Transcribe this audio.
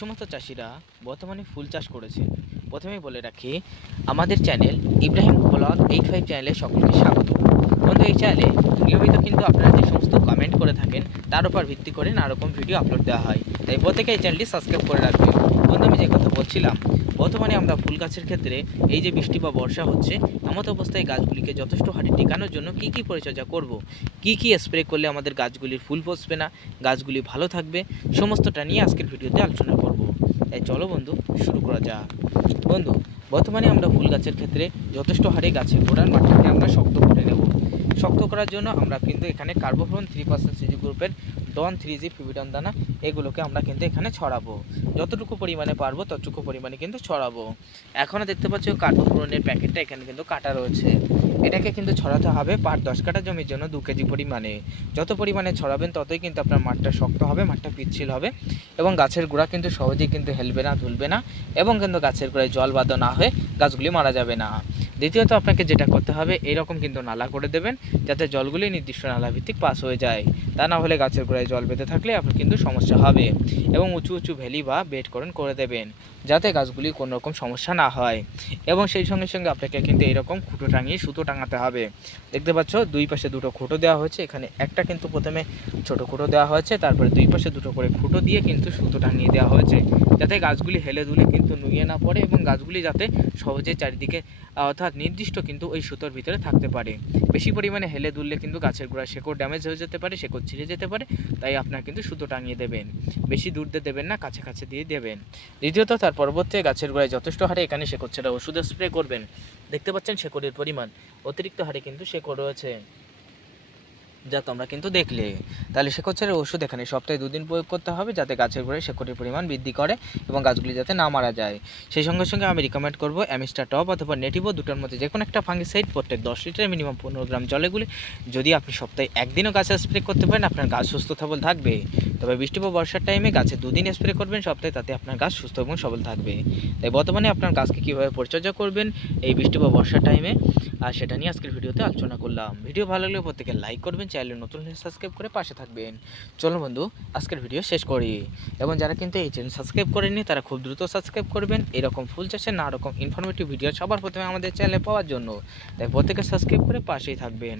সমস্ত চাষিরা বর্তমানে ফুল চাষ করেছে। প্রথমেই বলে রাখি, আমাদের channel Ibrahim vlog eight five চ্যানেলে সকলকে স্বাগত। বন্ধু, এই চ্যানেলে নিয়মিত কিন্তু আপনারা যে সমস্ত কমেন্ট করে থাকেন, তার উপর ভিত্তি করে নানা রকম ভিডিও আপলোড দেওয়া হয়। তাই প্রত্যেকে এই চ্যানেলটি সাবস্ক্রাইব করে রাখবেন। বন্ধু, আমি যে কথা বলছিলাম বর্তমানে আমরা ফুল গাছের ক্ষেত্রে এই যে বৃষ্টি বা বর্ষা হচ্ছে, এমত অবস্থায় গাছগুলিকে যথেষ্ট হারে টিকানোর জন্য কী কী পরিচর্যা করব? কী কী স্প্রে করলে আমাদের গাছগুলির ফুল বসবে না? গাছগুলি ভালো থাকবে? সমস্তটা নিয়ে আজকের ভিডিওতে আলোচনা করব। তাই চলো বন্ধু, শুরু করা যাক। বন্ধু, বর্তমানে আমরা ফুল গাছের ক্ষেত্রে যথেষ্ট হারে গাছের গোড়ার মাটিকে আমরা শক্ত করে নেব। শক্ত করার জন্য আমরা কিন্তু এখানে কার্বোফ্লোন থ্রি পার্সেন্ট সিজি গ্রুপের ডন থ্রি জি ফিবিডন দানা, এগুলোকে আমরা কিন্তু এখানে ছড়াবো। যতটুকু পরিমাণে পারব, ততটুকু পরিমাণে কিন্তু ছড়াবো। এখনও দেখতে পাচ্ছ কার্বোফ্লোনের প্যাকেটটা এখানে কিন্তু কাটা রয়েছে। এটাকে কিন্তু ছড়াতে হবে পার দশ কাঠা জমির জন্য দু কেজি পরিমাণে। যত পরিমাণে ছড়াবেন, ততই কিন্তু আপনার মাঠটা শক্ত হবে, মাঠটা পিচ্ছিল হবে এবং গাছের গোড়া কিন্তু সহজেই কিন্তু হেলবে না, ধুলবে না এবং কিন্তু গাছের গোড়ায় জল বাঁধা না হয়ে গাছগুলি মারা যাবে না। দ্বিতীয়ত আপনাকে যেটা করতে হবে, এরকম কিন্তু নালা করে দেবেন, যাতে জলগুলি নির্দিষ্ট নালা ভিত্তিক পাস হয়ে যায়। তা না হলে গাছের গোড়ায় জল বেঁধে থাকলে আপনার কিন্তু সমস্যা হবে এবং উঁচু উঁচু ভ্যালি বা বেডকরণ করে দেবেন, যাতে গাছগুলি কোনো রকম সমস্যা না হয়। এবং সেই সঙ্গে সঙ্গে আপনাকে কিন্তু এরকম খুঁটো টাঙিয়ে সুতো টাঙাতে হবে। দেখতে পাচ্ছ, দুই পাশে দুটো খুঁটো দেওয়া হয়েছে, এখানে একটা কিন্তু প্রথমে ছোট খুঁটো দেওয়া হয়েছে, তারপরে দুই পাশে দুটো করে খুঁটো দিয়ে কিন্তু সুতো টাঙিয়ে দেওয়া হয়েছে, যাতে গাছগুলি হেলে দুলে কিন্তু নুয়ে না পড়ে এবং গাছগুলি যাতে সহজে চারিদিকে, অর্থাৎ নির্দিষ্ট কিন্তু ওই সুতোর ভিতরে থাকতে পারে। বেশি পরিমাণে হেলে দুললে কিন্তু গাছের গোড়া শেকড় ড্যামেজ হয়ে যেতে পারে, শেকড় ছিঁড়ে যেতে পারে, তাই আপনার কিন্তু সুতো টাঙিয়ে দেবেন। বেশি দূর দিয়ে দেবেন না কাছে কাছে দিয়ে দেবেন। দ্বিতীয়ত, তার পরবর্তী গাছের গোড়ায় যথেষ্ট হারে এখানে শেকড় ছেড়া ওষুধ স্প্রে করবেন। দেখতে পাচ্ছেন শেকড়ের পরিমাণ। অতিরিক্ত হারে কিন্তু শেকড় রয়েছে। যা তোমরা কিন্তু দেখলে। তাহলে শেকড়ের ওষুধ এখানে সপ্তাহে দুদিন প্রয়োগ করতে হবে যাতে গাছের গোড়ায় শেকড়ের পরিমাণ বৃদ্ধি করে এবং গাছগুলি যাতে না মারা যায়। সেই সঙ্গে সঙ্গে আমি রিকমেন্ড করব অ্যামিস্টার টপ অথবা নেটিভো দুটোর মধ্যে যে কোনো একটা ফাঙ্গিসাইড প্রত্যেক দশ লিটার মিনিমাম পনেরো গ্রাম জলে গুলে যদি আপনি সপ্তাহে একদিনও গাছে স্প্রে করতে পারেন, আপনার গাছ সুস্থ সবল থাকবে। তবে বৃষ্টি বা বর্ষার টাইমে গাছে দুদিন স্প্রে করবেন, সপ্তাহে তাতে আপনার গাছ সুস্থ এবং সবল থাকবে। তাই বর্তমানে আপনার গাছকে কীভাবে পরিচর্যা করবেন এই বৃষ্টি বা বর্ষার টাইমে আর সেটা নিয়ে আজকের ভিডিওতে আলোচনা করলাম। ভিডিও ভালো লাগলে প্রত্যেকে লাইক করবেন চ্যানেলে নতুন হলে সাবস্ক্রাইব করে পাশে থাকবেন। চলো বন্ধু, আজকের ভিডিও শেষ করি। এবং যারা কিন্তু এই চ্যানেল সাবস্ক্রাইব করেনি তারা খুব দ্রুত সাবস্ক্রাইব করবেন। এরকম ফুল চাষের নানা রকম ইনফরমেটিভ ভিডিও সবার প্রথমে আমাদের চ্যানেলে পাওয়ার জন্য। তাই প্রত্যেকে সাবস্ক্রাইব করে পাশেই থাকবেন।